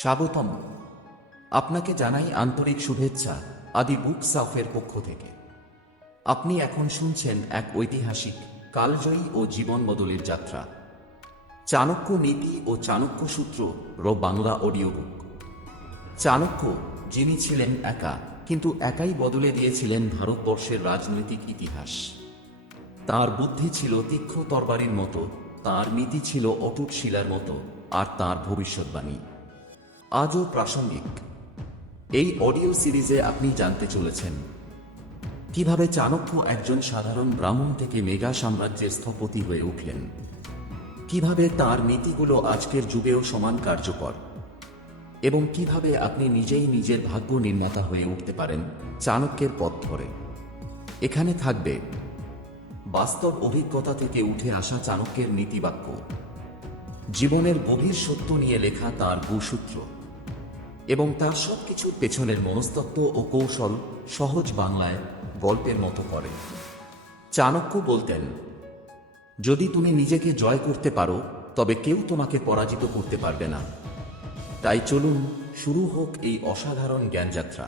স্বাগতম। আপনাকে জানাই আন্তরিক শুভেচ্ছা আদি বুকস অফের পক্ষ থেকে। আপনি এখন শুনছেন এক ঐতিহাসিক, কালজয়ী ও জীবন বদলের যাত্রা, চাণক্য নীতি ও চাণক্য সূত্র বাংলা অডিও বুক। চাণক্য, যিনি ছিলেন একা, কিন্তু একাই বদলে দিয়েছিলেন ভারতবর্ষের রাজনৈতিক ইতিহাস। তার বুদ্ধি ছিল তীক্ষ্ণ তরবারির মতো, তার নীতি ছিল অটুট শিলার মতো, আর তার ভবিষ্যৎবাণী আজও প্রাসঙ্গিক। এই অডিও সিরিজে আপনি জানতে চলেছেন কিভাবে চাণক্য একজন সাধারণ ব্রাহ্মণ থেকে মেগা সাম্রাজ্যের স্থপতি হয়ে উঠলেন, কিভাবে তার নীতিগুলো আজকের যুগেও সমান কার্যকর, এবং কিভাবে আপনি নিজেই নিজের ভাগ্য নির্মাতা হয়ে উঠতে পারেন চাণক্যের পথ ধরে। এখানে থাকবে বাস্তব অভিজ্ঞতা থেকে উঠে আসা চাণক্যের নীতিবাক্য, জীবনের গভীর সত্য নিয়ে লেখা তার গুসূত্র, এবং তার সবকিছুর পেছনের মনস্তত্ত্ব ও কৌশল সহজ বাংলায় গল্পের মতো করে। চাণক্য বলতেন, যদি তুমি নিজেকে জয় করতে পারো তবে কেউ তোমাকে পরাজিত করতে পারবে না। তাই চলুন শুরু হোক এই অসাধারণ জ্ঞানযাত্রা।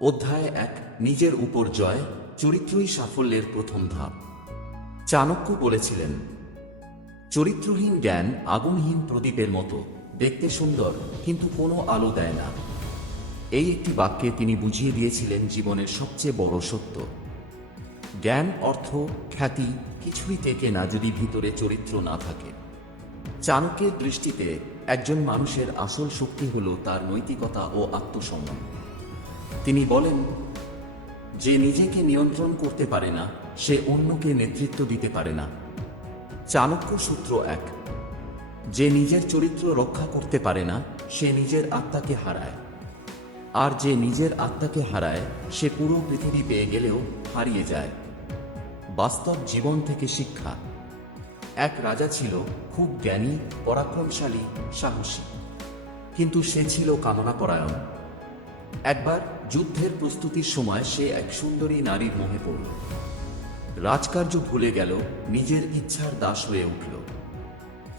অধ্যায় 1, নিজের উপর জয়, চরিত্রই সাফল্যের প্রথম ধাপ। চাণক্য বলেছিলেন, চরিত্রহীন জ্ঞান আগুনহীন প্রদীপের মতো, দেখতে সুন্দর কিন্তু কোনো আলো দেয় না। এই একটি বাক্যে তিনি বুঝিয়ে দিয়েছিলেন জীবনের সবচেয়ে বড় সত্য। জ্ঞান, অর্থ, খ্যাতি কিছুই টেকে না যদি ভিতরে চরিত্র না থাকে। চাণক্যের দৃষ্টিতে একজন মানুষের আসল শক্তি হল তার নৈতিকতা ও আত্মসম্মান। তিনি বলেন, যে নিজেকে নিয়ন্ত্রণ করতে পারে না সে অন্যকে নেতৃত্ব দিতে পারে না। চাণক্য সূত্র 1, যে নিজের চরিত্র রক্ষা করতে পারে না সে নিজের আত্মাকে হারায়, আর যে নিজের আত্মাকে হারায় সে পুরো পৃথিবী পেয়ে গেলেও হারিয়ে যায়। বাস্তব জীবন থেকে শিক্ষা। এক রাজা ছিল, খুব জ্ঞানী, পরাক্রমশালী, সাহসী, কিন্তু সে ছিল কামনাপরায়ণ। একবার যুদ্ধের প্রস্তুতির সময় সে এক সুন্দরী নারীর মোহে পড়ল। রাজকার্য ভুলে গেল, নিজের ইচ্ছার দাস হয়ে উঠল।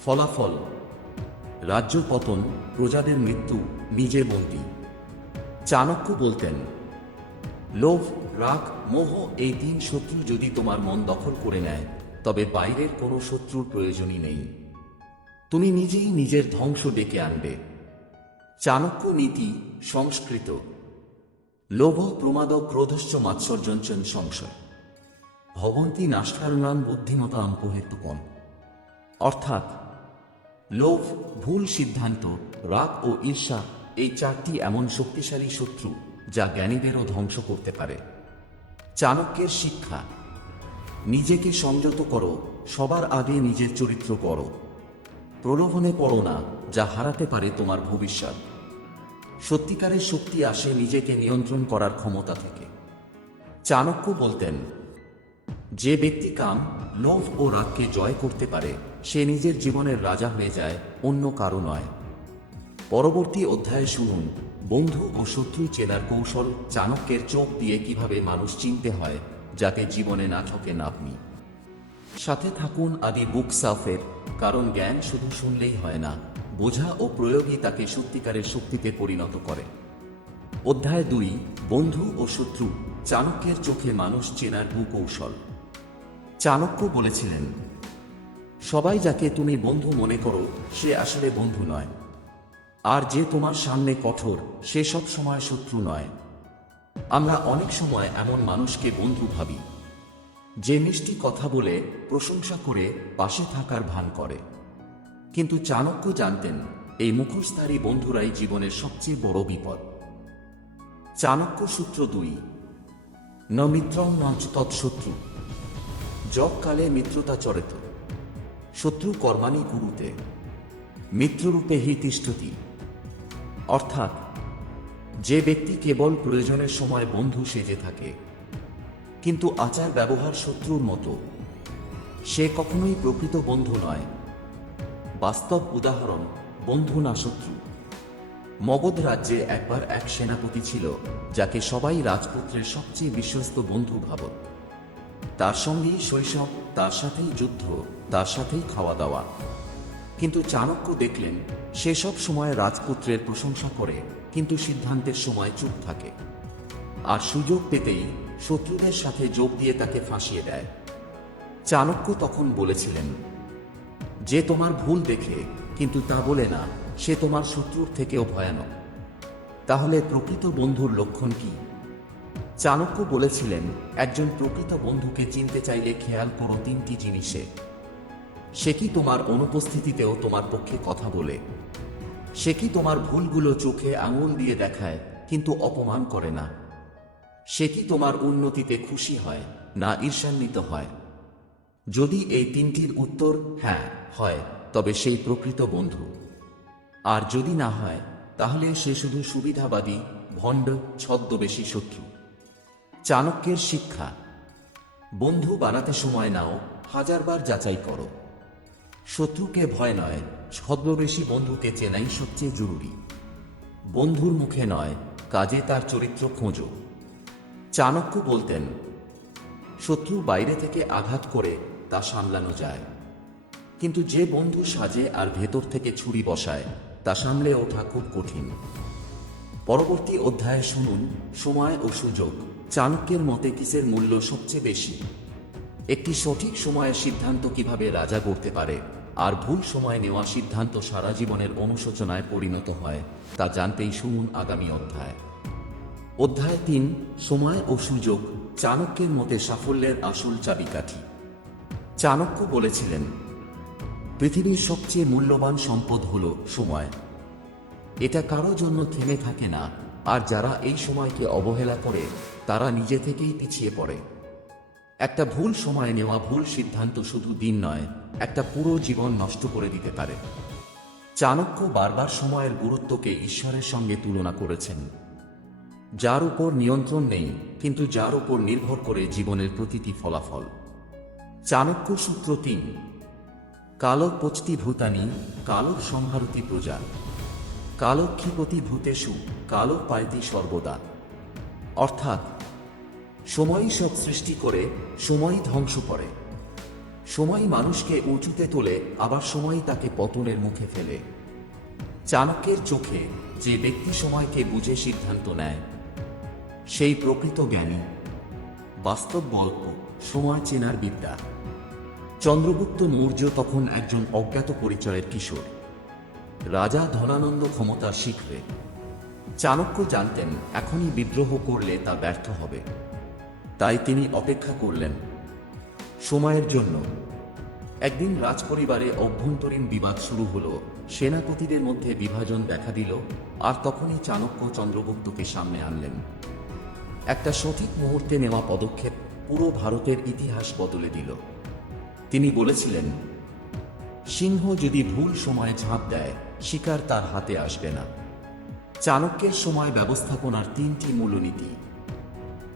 ফলাফল, রাজ্য পতন, প্রজাদের মৃত্যু, নিজে বন্দী। চাণক্য বলতেন, লোভ, রাগ, মোহ এই 3 শত্রু যদি তোমার মন দখল করে নেয় তবে বাইরের কোনো শত্রুর প্রয়োজনই নেই। তুমি নিজেই নিজের ধ্বংস ডেকে আনবে। চাণক্য নীতি সংস্কৃত। লোভ প্রমাদ ক্রোধশ্চ মাৎসর্যঞ্চ সংশয় ভবন্তি নাষ্টারণাং বুদ্ধিমতাং পহেতুকম। অর্থাৎ লোভ, ভুল সিদ্ধান্ত, রাগ ও ঈর্ষা এই 4টি এমন শক্তিশালী শত্রু যা জ্ঞানীদেরও ধ্বংস করতে পারে। চাণক্যের শিক্ষা, নিজেকে সংযত করো, সবার আগে নিজের চরিত্র করো। প্রলোভনে পড়ো না, যা হারাতে পারে তোমার ভবিষ্যৎ। সত্যিকারের শক্তি আসে নিজেকে নিয়ন্ত্রণ করার ক্ষমতা থেকে। চাণক্য বলতেন, যে ব্যক্তি কাম, লোভ ও রাগকে জয় করতে পারে সে নিজের জীবনের রাজা হয়ে যায়, অন্য কারো নয়। পরবর্তী অধ্যায়ে শুনুন বন্ধু ও শত্রু চেনার কৌশল, চাণক্যের চোখ দিয়ে কিভাবে মানুষ চিনতে হয় যাতে জীবনে না ঠকেন আপনি। সাথে থাকুন আদি বুকস অফের, কারণ জ্ঞান শুধু শুনলেই হয় না, বোঝা ও প্রয়োগই তাকে সত্যিকারের শক্তিতে পরিণত করে। অধ্যায় 2, বন্ধু ও শত্রু, চাণক্যের চোখে মানুষ চেনার কৌশল। চাণক্য বলেছিলেন, সবাই যাকে তুমি বন্ধু মনে করো সে আসলে বন্ধু নয়, আর যে তোমার সামনে কঠোর সে সব সময় শত্রু নয়। আমরা অনেক সময় এমন মানুষকে বন্ধু ভাবি যে মিষ্টি কথা বলে, প্রশংসা করে, পাশে থাকার ভান করে, কিন্তু চাণক্য জানতেন এই মুখোশধারী বন্ধুরাই জীবনের সবচেয়ে বড় বিপদ। চাণক্য সূত্র 2, ন মিত্রং ন তৎশত্রু যৎকালে মিত্রতা চরেত, শত্রু কর্মাণি কুরুতে, মিত্ররূপে হি তিষ্ঠতি। অর্থাৎ যে ব্যক্তি কেবল প্রয়োজনের সময় বন্ধু সেজে থাকে কিন্তু আচার ব্যবহার শত্রুর মতো, সে কখনোই প্রকৃত বন্ধু নয়। বাস্তব উদাহরণ, বন্ধু না শত্রু। মগধ রাজ্যে একবার এক সেনাপতি ছিল যাকে সবাই রাজপুত্রের সবচেয়ে বিশ্বস্ত বন্ধু ভাবত। তার সঙ্গেই শৈশব, তার সাথেই যুদ্ধ, তার সাথেই খাওয়া দাওয়া। কিন্তু চাণক্য দেখলেন সেসব সময় রাজপুত্রের প্রশংসা করে, কিন্তু সিদ্ধান্তের সময় চুপ থাকে, আর সুযোগ পেতেই শত্রুদের সাথে যোগ দিয়ে তাকে ফাঁসিয়ে দেয়। চাণক্য তখন বলেছিলেন, যে তোমার ভুল দেখে কিন্তু তা বলে না, সে তোমার শত্রুর থেকেও ভয়ানক। তাহলে প্রকৃত বন্ধুর লক্ষণ কি? চাণক্য বলেছিলেন, একজন প্রকৃত বন্ধুকে চিনতে চাইলে খেয়াল করো তিনটি জিনিসে। সে কি তোমার অনুপস্থিতিতেও তোমার পক্ষে কথা বলে? সে কি তোমার ভুলগুলো চোখে আঙুল দিয়ে দেখায় কিন্তু অপমান করে না? সে কি তোমার উন্নতিতে খুশি হয় না ঈর্ষান্বিত হয়? যদি এই তিনটির উত্তর হ্যাঁ হয়, তবে সেই প্রকৃত বন্ধু। আর যদি না হয়, তাহলে সে শুধু সুবিধাবাদী, ভণ্ড, ছদ্মবেশী শত্রু। চাণক্যের শিক্ষা: বন্ধু বানাতে সময় নাও, হাজারবার যাচাই করো। শত্রুকে ভয় নয়, ছদ্মবেশী বন্ধুকে চেনাই সবচেয়ে জরুরি। বন্ধুর মুখে নয়, কাজে তার চরিত্র খোঁজো। চাণক্য বলতেন, শত্রু বাইরে থেকে আঘাত করে তা সামলানো যায়, কিন্তু যে বন্ধু সাজে আর ভেতর থেকে ছুরি বসায় তা সামলে ওঠা খুব কঠিন। পরবর্তী অধ্যায়ে শুনুন সময় ও সুযোগ। চাণক্যের মতে কিসের মূল্য সবচেয়ে বেশি? একটি সঠিক সময়ের সিদ্ধান্ত কিভাবে রাজা গড়তে পারে, আর ভুল সময় নেওয়া সিদ্ধান্ত সারা জীবনের অনুশোচনায় পরিণত হয়, তা জানতেই শুনুন আগামী অধ্যায়। অধ্যায় 3, সময় ও সুযোগ। চাণক্যের মতে সাফল্যের আসল চাবিকাঠি। চাণক্য বলেছিলেন, পৃথিবীর সবচেয়ে মূল্যবান সম্পদ হল সময়। এটা কারো জন্য থেমে থাকে না, আর যারা এই সময়কে অবহেলা করে তারা নিজে থেকেই পিছিয়ে পড়ে। একটা ভুল সময় নেওয়া ভুল সিদ্ধান্ত শুধু দিন নয়, একটা পুরো জীবন নষ্ট করে দিতে পারে। চাণক্য বারবার সময়ের গুরুত্বকে ঈশ্বরের সঙ্গে তুলনা করেছেন, যার উপর নিয়ন্ত্রণ নেই কিন্তু যার উপর নির্ভর করে জীবনের প্রতিটি ফলাফল। চাণক্য সূত্র 3, কালো পচতি ভূতানি, কালো সংহারতি প্রজা, কালো ক্ষিপতি ভূতেষু, কালো পায়তি সর্বদা। অর্থাৎ সময়ই সব সৃষ্টি করে, সময়ই ধ্বংস করে। সময় মানুষকে উঁচুতে তোলে, আবার সময়ই তাকে পতনের মুখে ফেলে। চাণক্যের চোখে যে ব্যক্তি সময়কে বুঝে সিদ্ধান্ত নেয়, সেই প্রকৃত জ্ঞানী। বাস্তব গল্প, সময় চেনার বিদ্যা। চন্দ্রগুপ্ত মৌর্য তখন একজন অজ্ঞাত পরিচয়ের কিশোর। রাজা ধনানন্দ ক্ষমতার শিখরে। চাণক্য জানতেন এখনই বিদ্রোহ করলে তা ব্যর্থ হবে, তাই তিনি অপেক্ষা করলেন সময়ের জন্য। একদিন রাজপরিবারে অভ্যন্তরীণ বিবাদ শুরু হলো, সেনাপতিদের মধ্যে বিভাজন দেখা দিল, আর তখনই চাণক্য চন্দ্রগুপ্তকে সামনে আনলেন। একটা সঠিক মুহূর্তে নেওয়া পদক্ষেপ পুরো ভারতের ইতিহাস বদলে দিল। তিনি বলেছিলেন, সিংহ যদি ভুল সময়ে ঝাঁপ দেয়, শিকার তার হাতে আসবে না। চাণক্যের সময় ব্যবস্থাপনার 3টি মূলনীতি।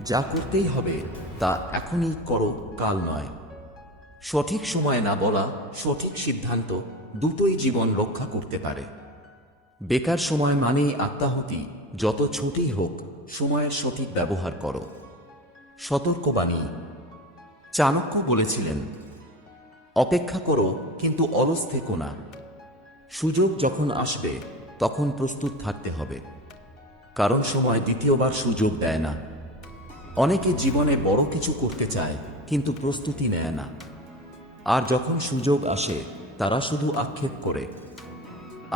যা করতেই হবে তা এখনই করো, কাল নয়। সঠিক সময় না বলা, সঠিক সিদ্ধান্ত, দুটোই জীবন রক্ষা করতে পারে। বেকার সময় মানেই আত্মাহুতি, যত ছোটই হোক, সময়ের সঠিক ব্যবহার করো। সতর্কবাণী। চাণক্য বলেছিলেন, অপেক্ষা করো কিন্তু অলস থেকো না। সুযোগ যখন আসবে তখন প্রস্তুত থাকতে হবে, কারণ সময় দ্বিতীয়বার সুযোগ দেয় না। অনেকে জীবনে বড় কিছু করতে চায় কিন্তু প্রস্তুতি নেয় না, আর যখন সুযোগ আসে তারা শুধু আক্ষেপ করে,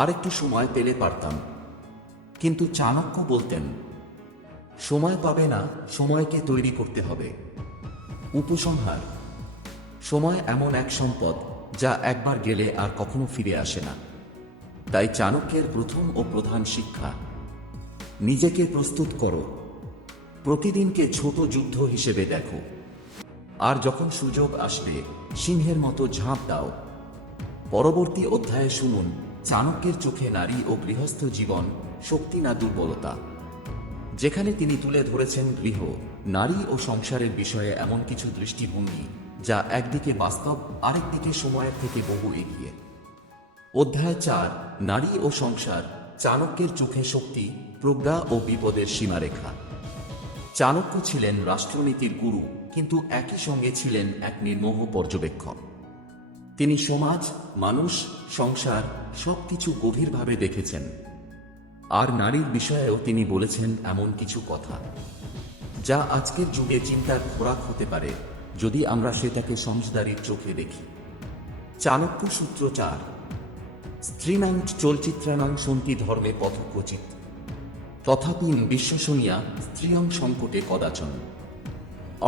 আরেকটু সময় পেলে পারতাম। কিন্তু চাণক্য বলতেন, সময় পাবে না, সময়কে তৈরি করতে হবে। উপসংহার। সময় এমন এক সম্পদ যা একবার গেলে আর কখনো ফিরে আসে না। তাই চাণক্যের প্রথম ও প্রধান শিক্ষা, নিজেকে প্রস্তুত করো। প্রতিদিনকে ছোট যুদ্ধ হিসেবে দেখো, আর যখন সুযোগ আসবে সিংহের মতো ঝাঁপ দাও। পরবর্তী অধ্যায়ে শুনুন চাণক্যের চোখে নারী ও গৃহস্থ জীবন, শক্তি না দুর্বলতা। যেখানে তিনি তুলে ধরেছেন গৃহ, নারী ও সংসারের বিষয়ে এমন কিছু দৃষ্টিভঙ্গি যা একদিকে বাস্তব, আরেকদিকে সময়ের থেকে বহু এগিয়ে। অধ্যায় 4, নারী ও সংসার। চাণক্যের চোখে শক্তি, প্রজ্ঞা ও বিপদের সীমারেখা। চাণক্য ছিলেন রাষ্ট্রনীতির গুরু, কিন্তু একই সঙ্গে ছিলেন এক নির্মোহ পর্যবেক্ষক। তিনি সমাজ, মানুষ, সংসার সবকিছু গভীরভাবে দেখেছেন। আর নারীর বিষয়েও তিনি বলেছেন এমন কিছু কথা যা আজকের যুগে চিন্তার খোরাক হতে পারে, যদি আমরা সেটাকে সমঝদারির চোখে দেখি। চাণক্য সূত্র 4। স্ত্রীণাং চলচ্চিত্রাণাং সন্তি ধর্মে পথক্বচিৎ তথাপি বিশ্বসনীয়া স্ত্রিয়ং সংকটে কদাচন।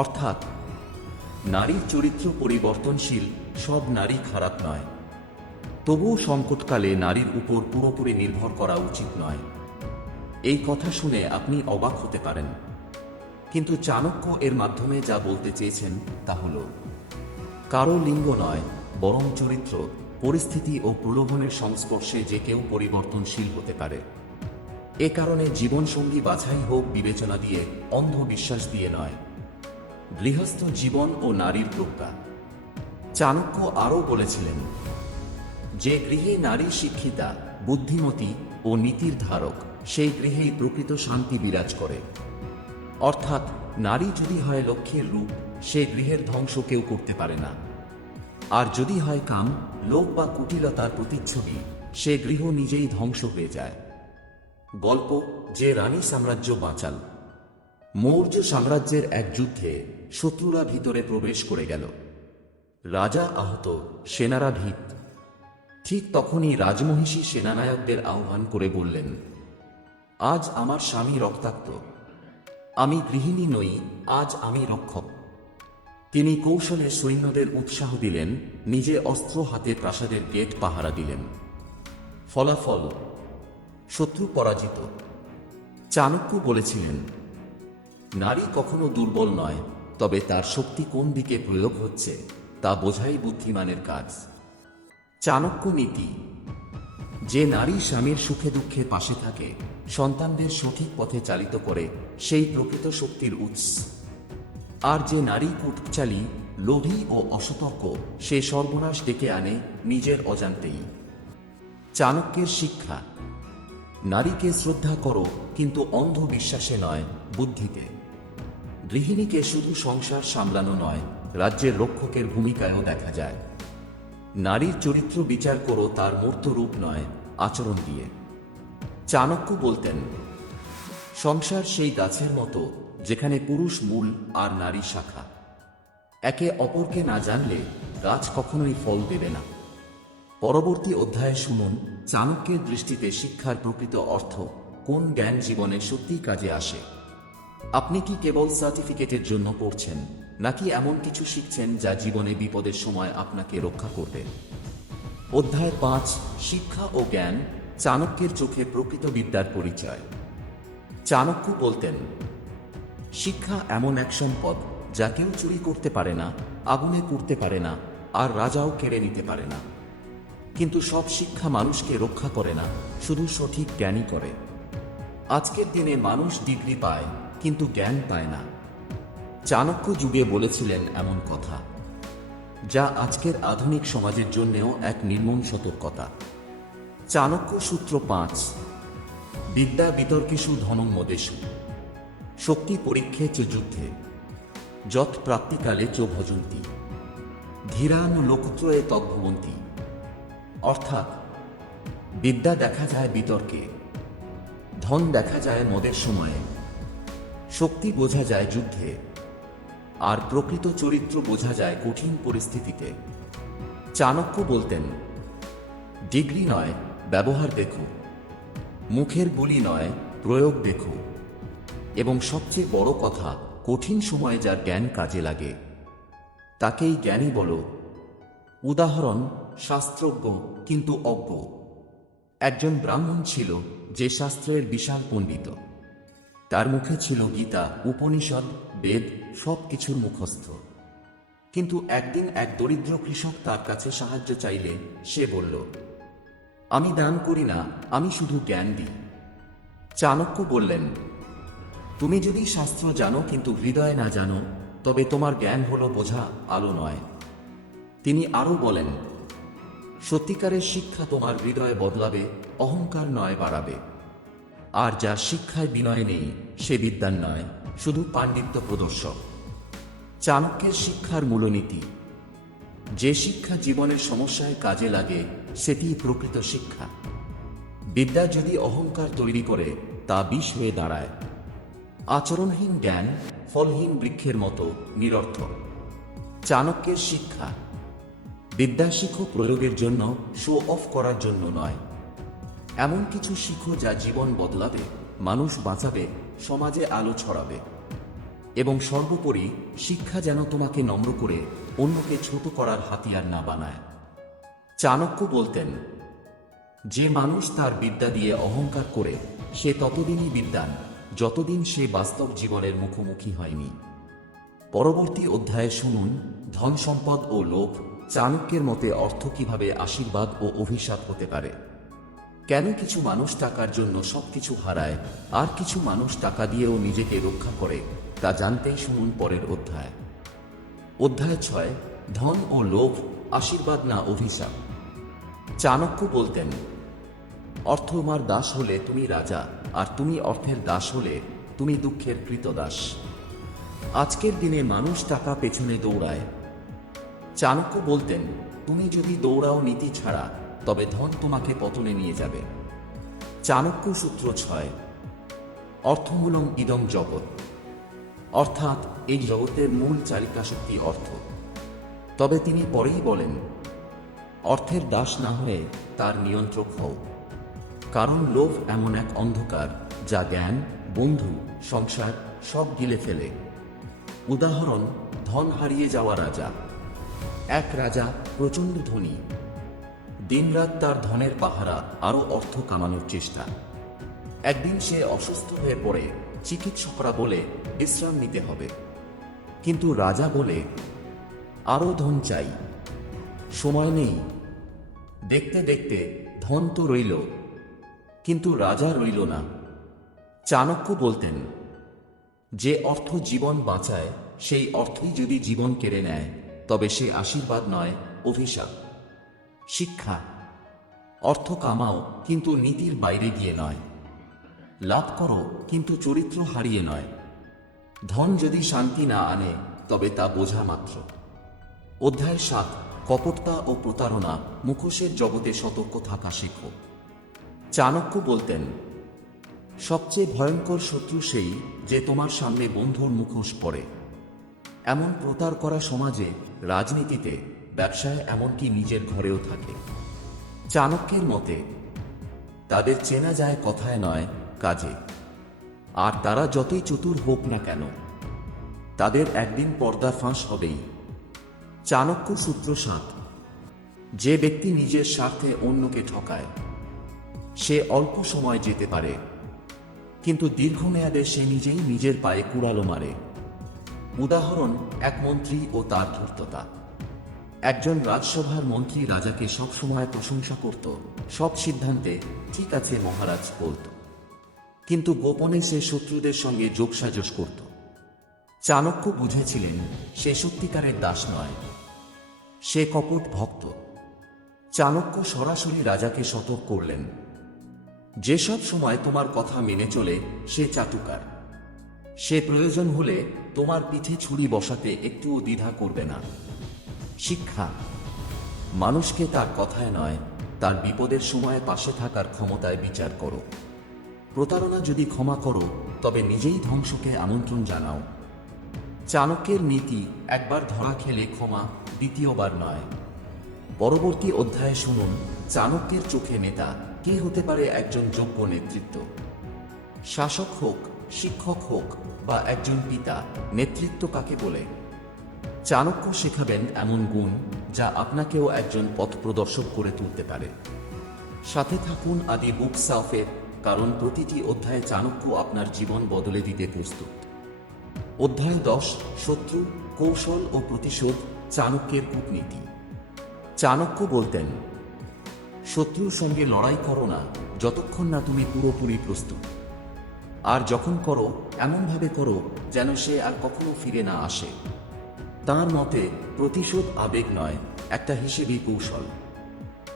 অর্থাৎ, নারীর চরিত্র পরিবর্তনশীল, সব নারী খারাপ নয়, তবুও সংকটকালে নারীর উপর পুরোপুরি নির্ভর করা উচিত নয়। এই কথা শুনে আপনি অবাক হতে পারেন, কিন্তু চাণক্য এর মাধ্যমে যা বলতে চেয়েছেন তা হল, কারো লিঙ্গ নয়, বরং চরিত্র, পরিস্থিতি ও প্রলোভনের সংস্পর্শে যে কেউ পরিবর্তনশীল হতে পারে। এ কারণে জীবনসঙ্গী বাছাই হোক বিবেচনা দিয়ে, অন্ধবিশ্বাস দিয়ে নয়। গৃহস্থ জীবন ও নারীর প্রজ্ঞা। চাণক্য আরও বলেছিলেন, যে গৃহে নারী শিক্ষিতা, বুদ্ধিমতী ও নীতির ধারক, সেই গৃহেই প্রকৃত শান্তি বিরাজ করে। অর্থাৎ, নারী যদি হয় লক্ষ্যের রূপ, সে গৃহের ধ্বংস কেউ করতে পারে না। আর যদি হয় কাম, লোভ বা কুটিলতার প্রতিচ্ছবি, সে গৃহ নিজেই ধ্বংস হয়ে যায়। গল্প, যে রানী সাম্রাজ্য বাঁচাল। মৌর্য সাম্রাজ্যের এক যুদ্ধে শত্রুরা ভিতরে প্রবেশ করে গেল। রাজা আহত, সেনারা ভীত। ঠিক তখনই রাজমহিষী সেনানায়কদের আহ্বান করে বললেন, আজ আমার স্বামী রক্তাক্ত, আমি গৃহিণী নই, আজ আমি রক্ষক। তিনি কৌশলে সৈন্যদের উৎসাহ দিলেন, নিজে অস্ত্র হাতে প্রাসাদের গেট পাহারা দিলেন। ফলাফল, শত্রু পরাজিত। চাণক্য বলেছিলেন, নারী কখনো দুর্বল নয়, তবে তার শক্তি কোন দিকে প্রয়োগ হচ্ছে তা বোঝাই বুদ্ধিমানের কাজ। চাণক্য নীতি, যে নারী স্বামীর সুখে দুঃখে পাশে থাকে, সন্তানদের সঠিক পথে চালিত করে, সেই প্রকৃত শক্তির উৎস। আর যে নারী কুটচালী, লোভী ও অসতর্ক, সে সর্বনাশ ডেকে আনে নিজের অজান্তেই। চাণক্যের শিক্ষা, নারীকে শ্রদ্ধা করো, কিন্তু অন্ধবিশ্বাসে নয়, বুদ্ধিতে। গৃহিণীকে শুধু সংসার সামলানো নয়, রাজ্যের রক্ষকের ভূমিকায়ও দেখা যায়। নারীর চরিত্র বিচার করো তার মূর্ত রূপ নয়, আচরণ দিয়ে। চাণক্য বলতেন, সংসার সেই গাছের মতো, যেখানে পুরুষ মূল আর নারী শাখা। একে অপরকে না জানলে গাছ কখনোই ফল দেবে না। পরবর্তী অধ্যায়ে শুনুন, চাণক্যের দৃষ্টিতে শিক্ষার প্রকৃত অর্থ, কোন জ্ঞান জীবনে সত্যিই কাজে আসে। আপনি কি কেবল সার্টিফিকেটের জন্য পড়ছেন, নাকি এমন কিছু শিখছেন যা জীবনে বিপদের সময় আপনাকে রক্ষা করবে? অধ্যায় 5, শিক্ষা ও জ্ঞান, চাণক্যের চোখে প্রকৃত বিদ্যার পরিচয়। চাণক্য বলতেন, শিক্ষা এমন এক সম্পদ যা কেউ চুরি করতে পারে না, আগুনে পুড়তে পারে না, আর রাজাও কেড়ে নিতে পারে না। কিন্তু সব শিক্ষা মানুষকে রক্ষা করে না, শুধু সঠিক জ্ঞানই করে। আজকের দিনে মানুষ ডিগ্রি পায়, কিন্তু জ্ঞান পায় না। চাণক্য যুগে বলেছিলেন এমন কথা, যা আজকের আধুনিক সমাজের জন্যেও এক নির্মম সতর্কতা। চাণক্য সূত্র 5। বিদ্যা বিতর্কেষু ধনং মদেষু শক্তি পরীক্ষে চ যুদ্ধে যৎ প্রাপ্তিকালে চ ভজন্তি ধীরান লোকত্রয়ে তদ্ভবন্তি। অর্থাৎ, বিদ্যা দেখা যায় বিতর্কে, ধন দেখা যায় মদের সময়ে, শক্তি বোঝা যায় যুদ্ধে, আর প্রকৃত চরিত্র বোঝা যায় কঠিন পরিস্থিতিতে। চাণক্য বলতেন, ডিগ্রি নয়, ব্যবহার দেখো, মুখের বুলি নয়, প্রয়োগ দেখো, এবং সবচেয়ে বড় কথা, কঠিন সময়ে যার জ্ঞান কাজে লাগে তাকেই জ্ঞানী বলো। উদাহরণ, শাস্ত্রজ্ঞ কিন্তু অজ্ঞ। একজন ব্রাহ্মণ ছিল যে শাস্ত্রের বিশাল পণ্ডিত। তার মুখে ছিল গীতা, উপনিষদ, বেদ, সব কিছুর মুখস্থ। কিন্তু একদিন এক দরিদ্র কৃষক তার কাছে সাহায্য চাইলে সে বলল, আমি দান করি না, আমি শুধু জ্ঞান দিই। চাণক্য বললেন, তুমি যদি শাস্ত্র জানো কিন্তু হৃদয়ে না জানো, তবে তোমার জ্ঞান হলো বোঝা, আলো নয়। তিনি আরও বলেন, সত্যিকারের শিক্ষা তোমার হৃদয়ে বদলাবে, অহংকার নয় বাড়াবে। আর যা শিক্ষায় বিনয় নেই, সে বিদ্যান নয়, শুধু পাণ্ডিত্য প্রদর্শক। চাণক্যের শিক্ষার মূলনীতি, যে শিক্ষা জীবনের সমস্যায় কাজে লাগে সেটিই প্রকৃত শিক্ষা। বিদ্যা যদি অহংকার তৈরি করে তা বিষ হয়ে দাঁড়ায়। আচরণহীন জ্ঞান ফলহীন বৃক্ষের মতো নিরর্থক। চাণক্যের শিক্ষা, বিদ্যা শিখো প্রয়োগের জন্য, শো অফ করার জন্য নয়। এমন কিছু শিখো যা জীবন বদলাবে, মানুষ বাঁচাবে, সমাজে আলো ছড়াবে। এবং সর্বোপরি শিক্ষা যেন তোমাকে নম্র করে অন্যকে ছোট করার হাতিয়ার না বানায়। চাণক্য বলতেন, যে মানুষ তার বিদ্যা দিয়ে অহংকার করে সে ততদিনই বিদ্বান যতদিন সে বাস্তব জীবনের মুখোমুখি হয়নি। পরবর্তী অধ্যায়ে শুনুন ধন সম্পদ ও লোভ, চাণক্যের মতে অর্থ কিভাবে আশীর্বাদ ও অভিশাপ হতে পারে। কেন কিছু মানুষ টাকার জন্য সবকিছু হারায় আর কিছু মানুষ টাকা দিয়েও নিজেকে রক্ষা করে, তা জানতেই শুনুন পরের অধ্যায়। অধ্যায় 6, ধন ও লোভ, আশীর্বাদ না অভিশাপ। চাণক্য বলতেন, অর্থ তোমার দাস হলে তুমি রাজা, আর তুমি অর্থের দাস হলে তুমি দুঃখের কৃতদাস। আজকের দিনে মানুষ টাকা পেছনে দৌড়ায়। চাণক্য বলতেন, তুমি যদি দৌড়াও নীতি ছাড়া, তবে ধন তোমাকে পতনে নিয়ে যাবে। চাণক্য সূত্র 6, অর্থমূলম ইদং জগৎ, অর্থাৎ এই জগতের মূল চালিকা শক্তি অর্থ। তবে তিনি পরেই বলেন, অর্থের দাস না হয়ে তার নিয়ন্ত্রক হও। কারণ লোভ এমন এক অন্ধকার যা জ্ঞান, বন্ধু, সংসার সব গিলে ফেলে। উদাহরণ, ধন হারিয়ে যাওয়া রাজা। এক রাজা প্রচণ্ড ধনী, দিনরাত তার ধনের পাহারা, আরও অর্থ কামানোর চেষ্টা। একদিন সে অসুস্থ হয়ে পড়ে, চিকিৎসকরা বলে বিশ্রাম নিতে হবে। কিন্তু রাজা বলে, আরও ধন চাই, সময় নেই। দেখতে দেখতে ধন তো রইল, কিন্তু রাজা রইল না। চাণক্য বলতেন, যে অর্থ জীবন বাঁচায় সেই অর্থই যদি জীবন কেড়ে নেয়, তবে সে আশীর্বাদ নয়, অভিশাপ। শিক্ষা, অর্থ কামাও কিন্তু নীতির বাইরে গিয়ে নয়। লাভ করো কিন্তু চরিত্র হারিয়ে নয়। ধন যদি শান্তি না আনে তবে তা বোঝা মাত্র। অধ্যায় 7, কপটতা ও প্রতারণা, মুখোশের জগতে সতর্ক থাকা শেখো। চাণক্য বলতেন, সবচেয়ে ভয়ঙ্কর শত্রু সেই যে তোমার সামনে বন্ধুর মুখোশ পরে। এমন প্রতার করা সমাজে, রাজনীতিতে, ব্যবসায়, এমনকি নিজের ঘরেও থাকে। চাণক্যের মতে, তাদের চেনা যায় কথায় নয়, কাজে। আর তারা যতই চতুর হোক না কেন, তাদের একদিন পর্দা ফাঁস হবেই। চাণক্য সূত্র 7, যে ব্যক্তি নিজের স্বার্থে অন্যকে ঠকায় সে অল্প সময় যেতে পারে, কিন্তু দীর্ঘমেয়াদে সে নিজেই নিজের পায়ে কুড়ালো মারে। উদাহরণ, এক মন্ত্রী ও তার ধূর্ততা। একজন রাজসভার মন্ত্রী রাজাকে সবসময় প্রশংসা করত, সব সিদ্ধান্তে ঠিক আছে মহারাজ বলত, কিন্তু গোপনে সে শত্রুদের সঙ্গে যোগসাজশ করত। চাণক্য বুঝেছিলেন সে সত্যিকারের দাস নয়, সে কপট ভক্ত। চাণক্য সরাসরি রাজাকে সতর্ক করলেন, যেসব সময় তোমার কথা মেনে চলে সে চাটুকার। সে প্রয়োজন হলে তোমার পিঠে ছুরি বসাতে একটুও দ্বিধা করবে না। শিক্ষা, মানুষকে তার কথায় নয়, তার বিপদের সময় পাশে থাকার ক্ষমতায় বিচার করো। প্রতারণা যদি ক্ষমা করো তবে নিজেই ধ্বংসকে আমন্ত্রণ জানাও। চাণক্যের নীতি, একবার ধরা খেলে ক্ষমা, দ্বিতীয়বার নয়। পরবর্তী অধ্যায়ে শুনুন চাণক্যের চোখে নেতা কে হতে পারে একজন যোগ্য নেতৃত্ব। শাসক হোক, শিক্ষক হোক বা একজন পিতা, নেতৃত্ব কাকে বলে। চাণক্য শেখাবেন এমন গুণ যা আপনাকেও একজন পথপ্রদর্শক করে তুলতে পারে। সাথে থাকুন আদি বুক সাফের, কারণ প্রতিটি অধ্যায়ে চাণক্য আপনার জীবন বদলে দিতে প্রস্তুত। অধ্যায় 10, শত্রু, কৌশল ও প্রতিশোধ, চাণক্যের কূটনীতি। চাণক্য বলতেন, শত্রুর সঙ্গে লড়াই করো না যতক্ষণ না তুমি পুরোপুরি প্রস্তুত। আর যখন করো, এমনভাবে করো যেন সে আর কখনো ফিরে না আসে। তার মতে প্রতিশোধ আবেগ নয়, একটা হিসেবি কৌশল।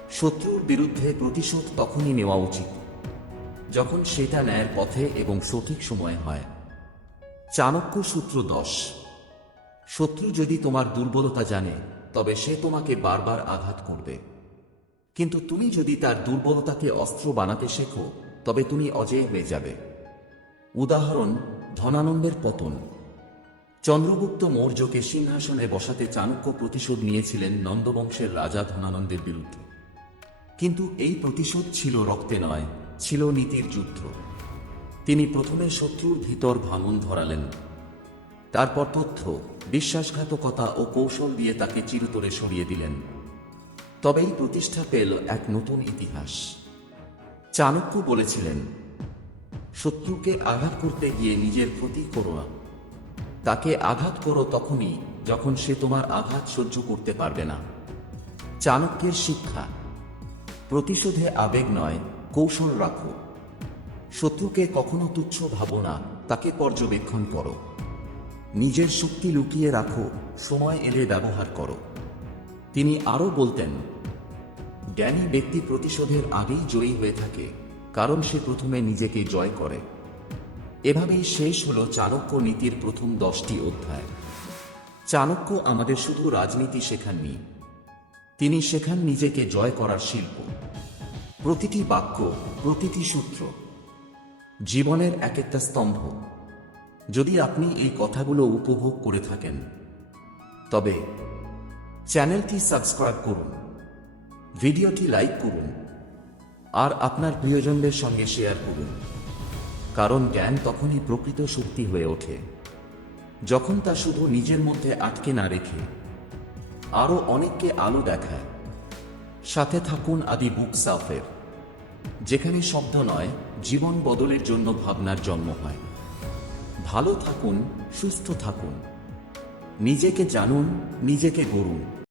শত্রুর বিরুদ্ধে প্রতিশোধ তখনই নেওয়া উচিত যখন সেটা ন্যায়ের পথে এবং সঠিক সময় হয়। চাণক্য সূত্র 10, শত্রু যদি তোমার দুর্বলতা জানে তবে সে তোমাকে বারবার আঘাত করবে। কিন্তু তুমি যদি তার দুর্বলতাকে অস্ত্র বানাতে শেখো তবে তুমি অজেয় হয়ে যাবে। উদাহরণ: ধনানন্দের পতন। চন্দ্রগুপ্ত মৌর্যকে সিংহাসনে বসাতে চাণক্য প্রতিশোধ নিয়েছিলেন নন্দবংশের রাজা ধনানন্দের বিরুদ্ধে। কিন্তু এই প্রতিশোধ ছিল রক্তে নয়, ছিল নীতির যুদ্ধ। তিনি প্রথমে শত্রুর ভিতর ভাঙন ধরালেন, তারপর তথ্য, বিশ্বাসঘাতকতা ও কৌশল দিয়ে তাকে চিরতরে সরিয়ে দিলেন। তবেই প্রতিষ্ঠা পেল এক নতুন ইতিহাস। চাণক্য বলেছিলেন, শত্রুকে আঘাত করতে গিয়ে নিজের ক্ষতি করো না। তাকে আঘাত করো তখনই যখন সে তোমার আঘাত সহ্য করতে পারবে না। চাণক্যের শিক্ষা: প্রতিশোধে আবেগ নয়, কৌশল রাখো। শত্রুকে কখনো তুচ্ছ ভাবো না, তাকে পর্যবেক্ষণ করো। নিজের শক্তি লুকিয়ে রাখো, সময় এলে ব্যবহার করো। তিনি আরও বলতেন, জ্ঞানী ব্যক্তি প্রতিশোধের আগেই জয়ী হয়ে থাকে, কারণ সে প্রথমে নিজেকে জয় করে। এভাবেই শেষ হল চাণক্য নীতির প্রথম 10টি অধ্যায়। চাণক্য আমাদের শুধু রাজনীতি শেখাননি, তিনি শেখান নিজেকে জয় করার শিল্প। প্রতিটি বাক্য, প্রতিটি সূত্র জীবনের এক একটা স্তম্ভ। যদি আপনি এই কথাগুলো উপভোগ করে থাকেন তবে চ্যানেলটি সাবস্ক্রাইব করুন, ভিডিওটি লাইক করুন আর আপনার প্রিয়জনদের সঙ্গে শেয়ার করুন। কারণ জ্ঞান তখনই প্রকৃত শক্তি হয়ে ওঠে যখন তা শুধু নিজের মধ্যে আটকে না রেখে আরও অনেককে আলো দেখায়। সাথে থাকুন আদি বুক সাফের, যেখানে শব্দ নয়, জীবন বদলের জন্য ভাবনার জন্ম হয়। ভালো থাকুন, সুস্থ থাকুন, নিজেকে জানুন, নিজেকে গড়ুন।